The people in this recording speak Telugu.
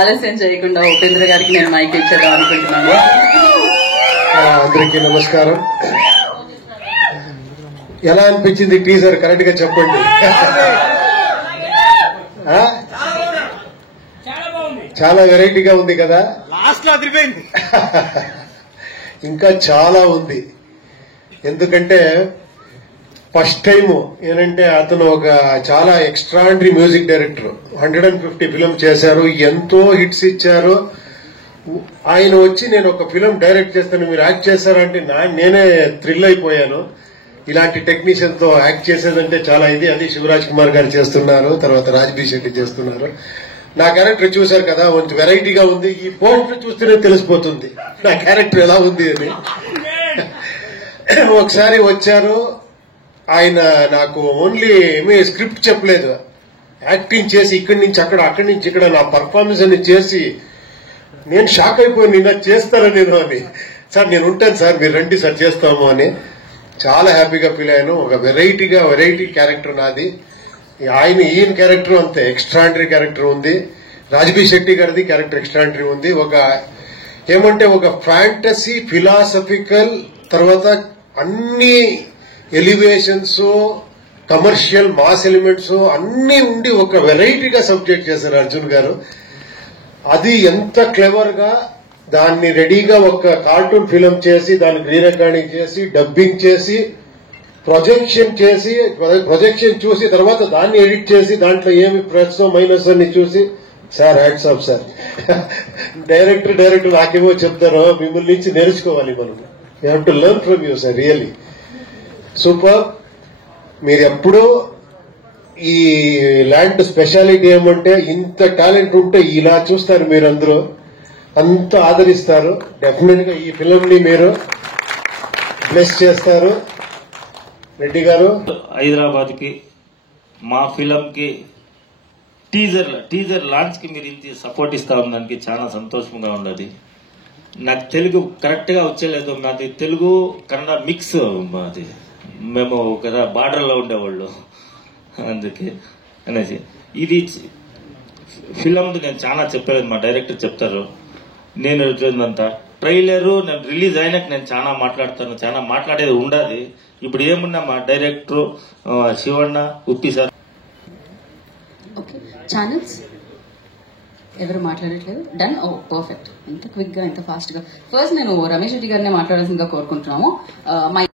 ఆలస్యం చేయకుండా ఉపేంద్ర గారికి నేను మైక్ ఇచ్చేద్దాం అనుకుంటున్నాను. అందరికీ నమస్కారం. ఎలా అనిపించింది టీజర్ కరెక్ట్ గా చెప్పండి. చాలా వెరైటీగా ఉంది కదా. లాస్ట్ లో అదిరిపోయింది. ఇంకా చాలా ఉంది. ఎందుకంటే ఫస్ట్ టైం ఏంటంటే అతను ఒక చాలా ఎక్స్ట్రాడినరీ మ్యూజిక్ డైరెక్టర్. 150 ఫిలిం చేశారు, ఎంతో హిట్స్ ఇచ్చారు. ఆయన వచ్చి నేను ఒక ఫిలిం డైరెక్ట్ చేస్తాను, మీరు యాక్ట్ చేశారంటే నేనే థ్రిల్ అయిపోయాను. ఇలాంటి టెక్నీషియన్ తో యాక్ట్ చేసేదంటే చాలా అది శివరాజ్ కుమార్ గారు చేస్తున్నారు, తర్వాత రాజ్బీ శెట్టి చేస్తున్నారు. నా క్యారెక్టర్ చూశారు కదా, కొంచెం వెరైటీగా ఉంది. ఈ పోస్టర్ చూస్తేనే తెలిసిపోతుంది నా క్యారెక్టర్ ఎలా ఉంది అని. ఒకసారి వచ్చారు ఆయన, నాకు ఓన్లీ ఏమీ స్క్రిప్ట్ చెప్పలేదు, యాక్టింగ్ చేసి ఇక్కడి నుంచి అక్కడ, అక్కడి నుంచి ఇక్కడ నా పర్ఫార్మెన్స్ అని చేసి నేను షాక్ అయిపోయాను. నిన్న చేస్తారా నేను అని. సార్ నేను ఉంటాను సార్, మీరు రండి సార్ చేస్తాము అని. చాలా హ్యాపీగా ఫీల్ అయ్యాను. ఒక వెరైటీ క్యారెక్టర్ నాది. ఈయన క్యారెక్టర్ అంతే ఎక్స్ట్రాడినరీ క్యారెక్టర్ ఉంది. రాజ్బీ శెట్టి గారిది క్యారెక్టర్ ఎక్స్ట్రాడినరీ ఉంది. ఒక ఫ్యాంటసీ ఫిలాసఫికల్, తర్వాత అన్ని ఎలివేషన్స్, కమర్షియల్ మాస్ ఎలిమెంట్స్ అన్ని ఉండి ఒక వెరైటీగా సబ్జెక్ట్ చేశారు అర్జున్ గారు. అది ఎంత క్లెవర్ గా దాన్ని రెడీగా ఒక కార్టూన్ ఫిలిం చేసి, దాన్ని రీ రికార్డింగ్ చేసి, డబ్బింగ్ చేసి, ప్రొజెక్షన్ చూసి, తర్వాత దాన్ని ఎడిట్ చేసి, దాంట్లో ఏమి ప్లస్ మైనస్ అని చూసి, sir hats off sir. Director నాకేమో చెప్తారో, మిమ్మల్ని నుంచి నేర్చుకోవాలి మనం. You have to learn from you sir. Really super. మీరు ఎప్పుడూ ఈ ల్యాండ్ స్పెషాలిటీ ఏమంటే, ఇంత టాలెంట్ ఉంటే ఇలా చూస్తారు మీరందరూ, అంత ఆదరిస్తారు. డెఫినెట్ గా ఈ ఫిలిం ని మీరు బ్లెస్ చేస్తారు. రెడ్డి గారు, హైదరాబాద్ కి మా ఫిలం కి టీజర్ లాంచ్ కి మీరు ఇంత సపోర్ట్ ఇస్తా ఉన్నదానికి చాలా సంతోషంగా ఉన్నది. నాకు తెలుగు కరెక్ట్ గా వచ్చేలేదు, నాది తెలుగు కన్నడ మిక్స్. అది మేము కదా బార్డర్ లో ఉండేవాళ్ళు, అందుకే అనేసి ఇది ఫిలం నేను చాలా చెప్పలేదు. మా డైరెక్టర్ చెప్తారు, నేను చూసినంత ట్రైలర్ నేను రిలీజ్ అయినాక నేను చాలా మాట్లాడతాను, చాలా మాట్లాడేది ఉండదు. ఇప్పుడు ఏమున్నా మా డైరెక్టర్ శివಣ್ణ, ఉప్పి సార్. ఛానల్స్ ఎవరు మాట్లాడట్లేదు? డన్. ఓ పర్ఫెక్ట్. ఎంత క్విక్ గా, ఎంత ఫాస్ట్ గా. ఫస్ట్ నేను రమేష్ రెడ్డి గారిని మాట్లాడాల్సిందిగా కోరుకుంటున్నాము.